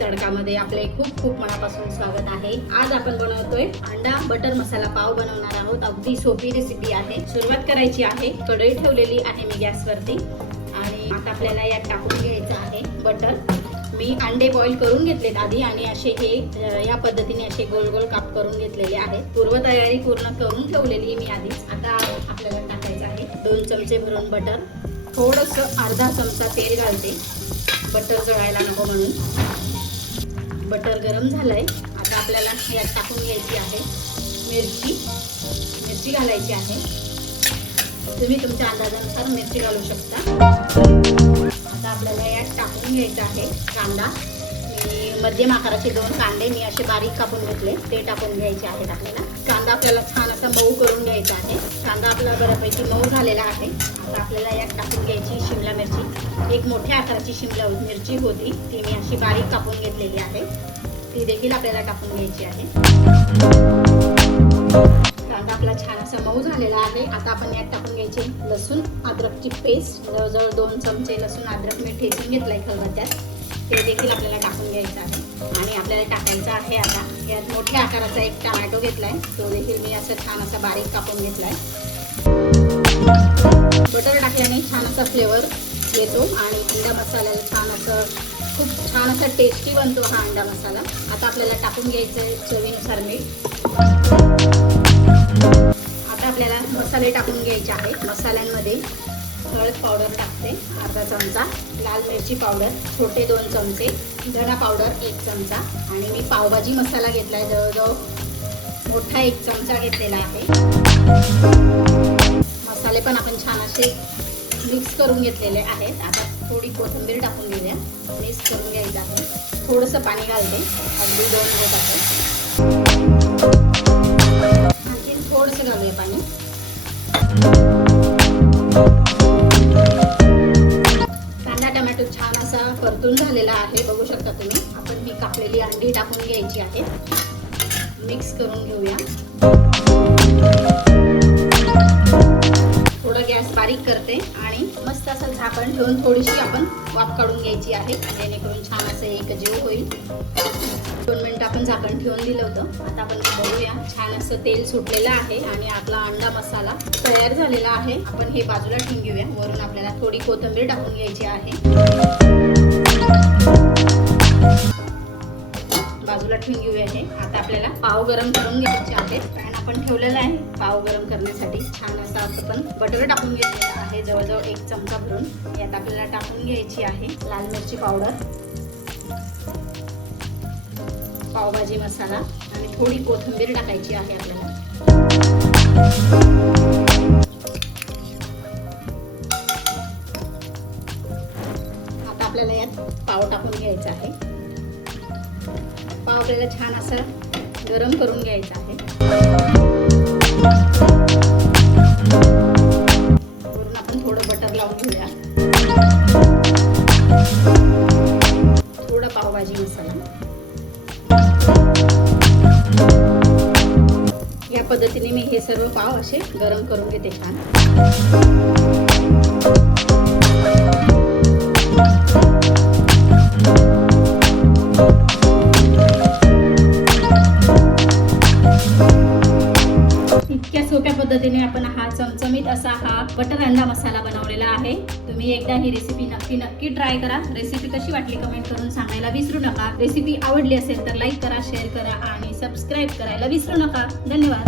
तडकामध्ये आपले खूप खूप मनापासून स्वागत आहे। आज आपण बनवतोय अंडा बटर मसाला पाव बनवणार आहोत। अगदी सोपी रेसिपी आहे। सुरुवात करायची आहे। कढई ठेवलेली आहे मी गॅसवरती आणि आता आपल्याला यात टाकून घ्यायचं आहे बटर। मी अंडे बॉईल करून घेतलेत आधी आणि असे हे या पद्धतीने असे गोल गोल काप करून घेतलेले आहेत। पूर्वतयारी पूर्ण करून ठेवलेली मी आधी। आता आपल्याला टाकायचं आहे 2 चमचे भरून बटर, थोडंसं अर्धा चमचा तेल घालते बटर जळायला नको म्हणून। बटर गरम झालंय। आता आपल्याला यात टाकून घ्यायची आहे मिरची घालायची आहे। तुम्ही तुमच्या अंदाजानुसार मिरची घालू शकता। आता आपल्याला यात टाकून घ्यायचा आहे कांदा। मी मध्यम आकाराचे 2 कांदे मी असे बारीक कापून घेतले, ते टाकून घ्यायचे आहेत आपल्याला। कांदा आपल्याला छान असा मऊ करून घ्यायचा आहे। कांदा आपला बऱ्यापैकी मऊ झालेला आहे। आता आपल्याला यात टाकून घ्यायची शिमला मिरची। एक मोठ्या आकाराची शिमला मिरची होती, ती मी अशी बारीक कापून घेतलेली आहे, ती देखील आपल्याला टाकून घ्यायची आहे। कांदा आपला छान असा मऊ झालेला आहे। आता आपण यात टाकून घ्यायची लसूण अद्रकची पेस्ट। जवळजवळ 2 चमचे लसूण अद्रक मी ठेचून घेतलाय खलबत्त्यात, ते देखील आपल्याला टाकून घ्यायचं आहे। आणि आपल्याला टाकायचं आहे आता यात मोठ्या आकाराचा एक टोमॅटो घेतलाय, तो देखील मी असं छान असा बारीक कापून घेतलाय। बटर टाकल्याने छान असा फ्लेवर येतो आणि अंडा मसाल्याला छान असं खूप छान असा टेस्टी बनतो हा अंडा मसाला। आता आपल्याला टाकून घ्यायचं चवीनुसार मीठ। आता आपल्याला मसाले टाकून घ्यायचे आहेत। मसाल्यांमध्ये हळद पावडर टाकते अर्धा चमचा, लाल मिरची पावडर छोटे 2 चमचे, धना पावडर 1 चमचा आणि मी पावभाजी मसाला घेतलाय, जवळजवळ मोठा 1 चमचा घेतलेला आहे। मसाले पण आपण छान असे मिक्स करून घेतलेले आहेत। आता थोडी कोथिंबीर टाकून घेऊया, मिक्स करून घ्यायचं आहे। थोडंसं पाणी घालते, अगदी 2 घोट टाकते, आणखी थोडंसं घालूया पाणी। कांदा टोमॅटो छान असा परतून झालेला आहे, बघू शकता तुम्ही। आपण ही कापलेली अंडी टाकून घ्यायची आहे, मिक्स करून घेऊया। थोडा गॅस बारीक करते आणि मस्त असं झाकण ठेवून थोडीशी आपण वाफ काढून घ्यायची आहे, जेणेकरून छान असं एकजीव होईल। 2 मिनिटं आपण झाकण ठेवून दिलं होतं। आता आपण बघूया, छान असं तेल सुटलेलं आहे आणि आपला अंडा मसाला तयार झालेला आहे। आपण हे बाजूला ठेवून घेऊया। वरून आपल्याला थोडी कोथिंबीर टाकून घ्यायची आहे, बाजूला ठेवून घेऊया हे। आता आपल्याला पाव गरम करून घ्यायचे आहेत। पॅन आपण ठेवलेला आहे पाव गरम करण्यासाठी। छान असा आपण बटर टाकून घेतलेला आहे, जवळजवळ 1 चमचा भरून। यात आपल्याला टाकून घ्यायची आहे लाल मिरची पावडर, पावभाजी मसाला आणि थोडी कोथिंबीर टाकायची आहे आपल्याला। आता आपल्याला यात पाव टाकून घ्यायचा आहे। पाव आपल्याला छान असं गरम करून घ्यायचं आहे। वरून आपण थोडं बटर लावून घेऊया, थोडा पावभाजी मसाला। या पद्धतीने मी हे सर्व पाव असे गरम करून घेते छान। इतक्या सोप्या पद्धतीने आपण हा चमचमीत असा हा बटर अंडा मसाला बनवलेला आहे। तुम्ही एकदा ही रेसिपी नक्की ट्राय करा। रेसिपी कशी वाटली कमेंट करून सांगायला विसरू नका। रेसिपी आवडली असेल तर लाईक करा, शेअर करा आणि सबस्क्राईब करायला विसरू नका। धन्यवाद।